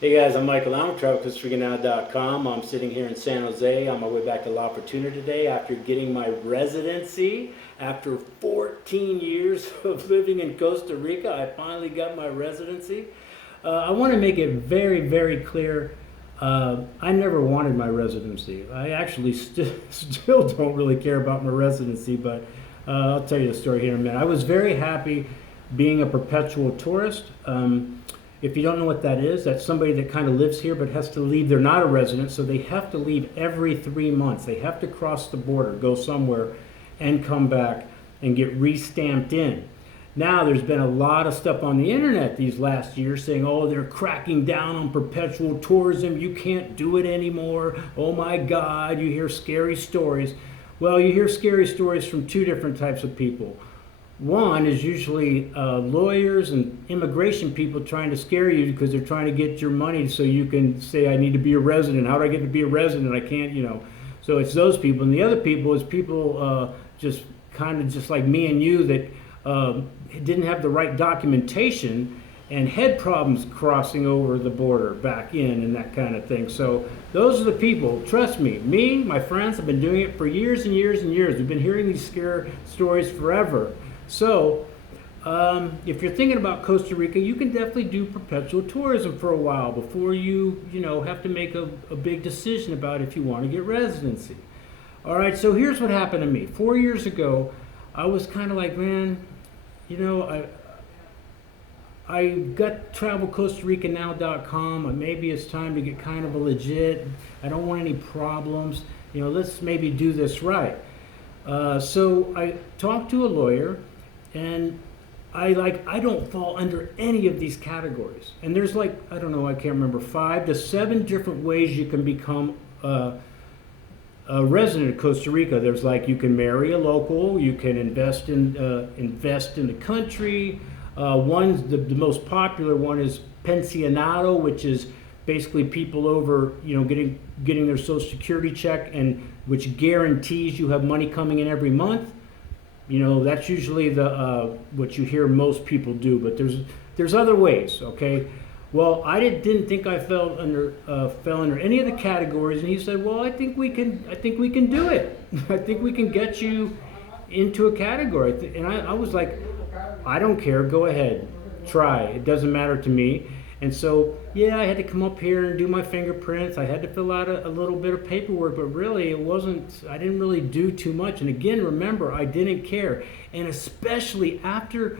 Hey guys, I'm Michael. I'm with TravelCostaRicaNow.com. I'm sitting here in San Jose on my way back to La Fortuna today after getting my residency. After 14 years of living in Costa Rica, I finally got my residency. I want to make it very, very clear. I never wanted my residency. I actually still don't really care about my residency, but I'll tell you the story here in a minute. I was very happy being a perpetual tourist. If you don't know what that is, that's somebody that kind of lives here but has to leave. They're not a resident, so they have to leave every 3 months. They have to cross the border, go somewhere, and come back and get re-stamped in. Now, there's been a lot of stuff on the internet these last years saying, oh, they're cracking down on perpetual tourism. You can't do it anymore. Oh my God, you hear scary stories. Well, you hear scary stories from two different types of people. One is usually lawyers and immigration people trying to scare you because they're trying to get your money so you can say, I need to be a resident. How do I get to be a resident? I can't. So it's those people. And the other people is people just kind of just like me and you that didn't have the right documentation and had problems crossing over the border back in and that kind of thing. So those are the people, trust me, my friends have been doing it for years and years and years. We've been hearing these scare stories forever. So, if you're thinking about Costa Rica, you can definitely do perpetual tourism for a while before you have to make a big decision about if you want to get residency. All right, so here's what happened to me. 4 years ago, I was kind of like, man, I got TravelCostaRicaNow.com. Maybe it's time to get kind of a legit. I don't want any problems. Let's maybe do this right. So I talked to a lawyer, and I don't fall under any of these categories. And there's I don't know, I can't remember, 5 to 7 different ways you can become a resident of Costa Rica. There's you can marry a local, you can invest in the country. The most popular one is Pensionado, which is basically people over getting their Social Security check, and which guarantees you have money coming in every month. That's usually the what you hear most people do, but there's other ways. Okay, well, I didn't think I fell under any of the categories, and he said, well, I think we can do it. I think we can get you into a category. And I was like, I don't care, go ahead, try, it doesn't matter to me. And so, yeah, I had to come up here and do my fingerprints. I had to fill out a little bit of paperwork, but really I didn't really do too much. And again, remember, I didn't care. And especially after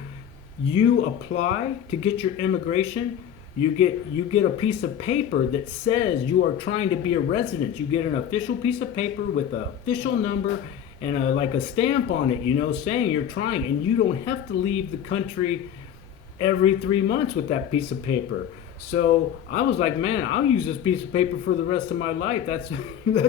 you apply to get your immigration, you get a piece of paper that says you are trying to be a resident. You get an official piece of paper with an official number and a stamp on it, saying you're trying. And you don't have to leave the country every 3 months with that piece of paper. So I was like, man, I'll use this piece of paper for the rest of my life. That's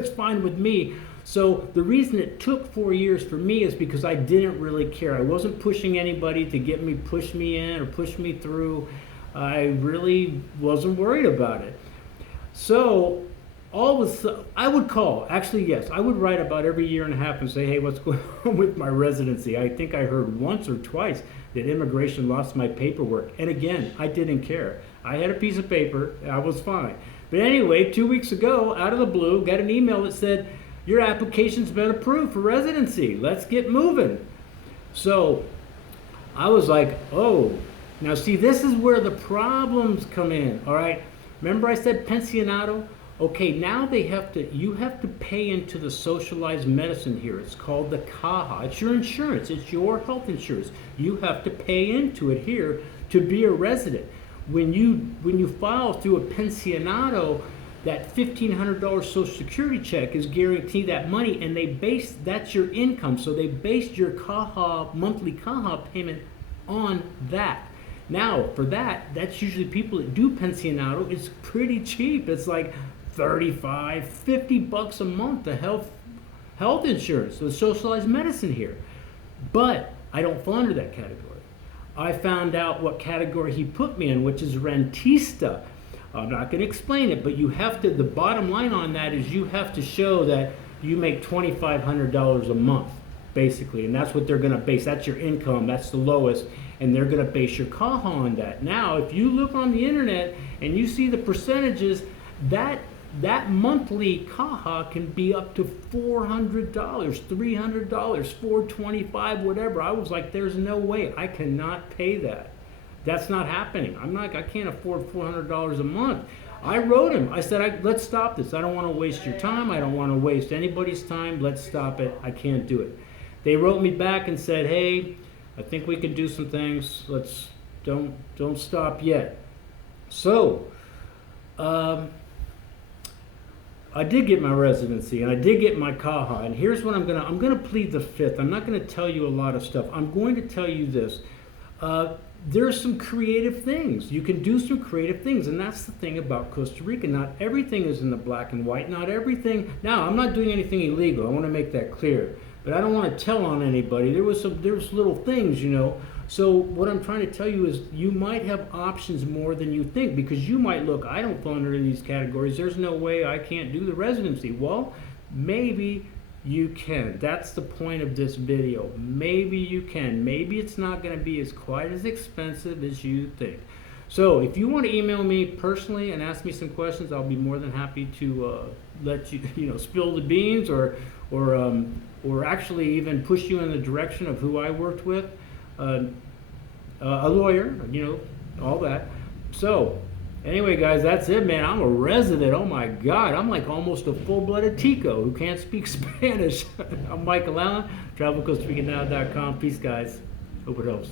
fine with me. So the reason it took 4 years for me is because I didn't really care. I wasn't pushing anybody to push me in or push me through. I really wasn't worried about it. So I would call. Actually, yes, I would write about every year and a half and say, hey, what's going on with my residency? I think I heard once or twice that immigration lost my paperwork. And again, I didn't care. I had a piece of paper. I was fine. But anyway, 2 weeks ago, out of the blue, got an email that said, your application's been approved for residency. Let's get moving. So I was like, oh. Now see, this is where the problems come in, all right? Remember I said Pensionado? Okay, now you have to pay into the socialized medicine here. It's called the CAJA. It's your insurance. It's your health insurance. You have to pay into it here to be a resident. When you file through a Pensionado, that $1,500 Social Security check is guaranteed that money, and that's your income. So they based your monthly CAJA payment on that. Now, for that's usually people that do Pensionado. It's pretty cheap. It's like $35, $50 a month, the health insurance, the socialized medicine here. But I don't fall under that category. I found out what category he put me in, which is Rentista. I'm not going to explain it, but the bottom line on that is you have to show that you make $2,500 a month, basically, and that's what they're going to base. That's your income. That's the lowest. and they're going to base your CAJA on that. Now, if you look on the internet and you see the percentages, that monthly CAJA can be up to $400, $300, $425, whatever. I was like, there's no way, I cannot pay that. That's not happening. I can't afford $400 a month. I wrote him. I said, let's stop this. I don't want to waste your time. I don't want to waste anybody's time. Let's stop it. I can't do it. They wrote me back and said, hey, I think we can do some things. Don't stop yet. So, I did get my residency and I did get my CAJA. And here's what I'm gonna plead the fifth. I'm not gonna tell you a lot of stuff. I'm going to tell you this. There's some creative things. You can do some creative things, and that's the thing about Costa Rica. Not everything is in the black and white. Not everything. Now, I'm not doing anything illegal. I want to make that clear. But I don't want to tell on anybody. There's little things, you know. So what I'm trying to tell you is you might have options more than you think, because you might look, I don't fall under these categories. There's no way I can't do the residency. Well, maybe you can. That's the point of this video. Maybe you can. Maybe it's not going to be quite as expensive as you think. So if you want to email me personally and ask me some questions, I'll be more than happy to let you, spill the beans, or actually even push you in the direction of who I worked with, a lawyer, all that. So anyway, guys, that's it, man. I'm a resident. Oh my God, I'm like almost a full-blooded Tico who can't speak Spanish. I'm Michael Allen, travelcostarica.com. Peace, guys. Hope it helps.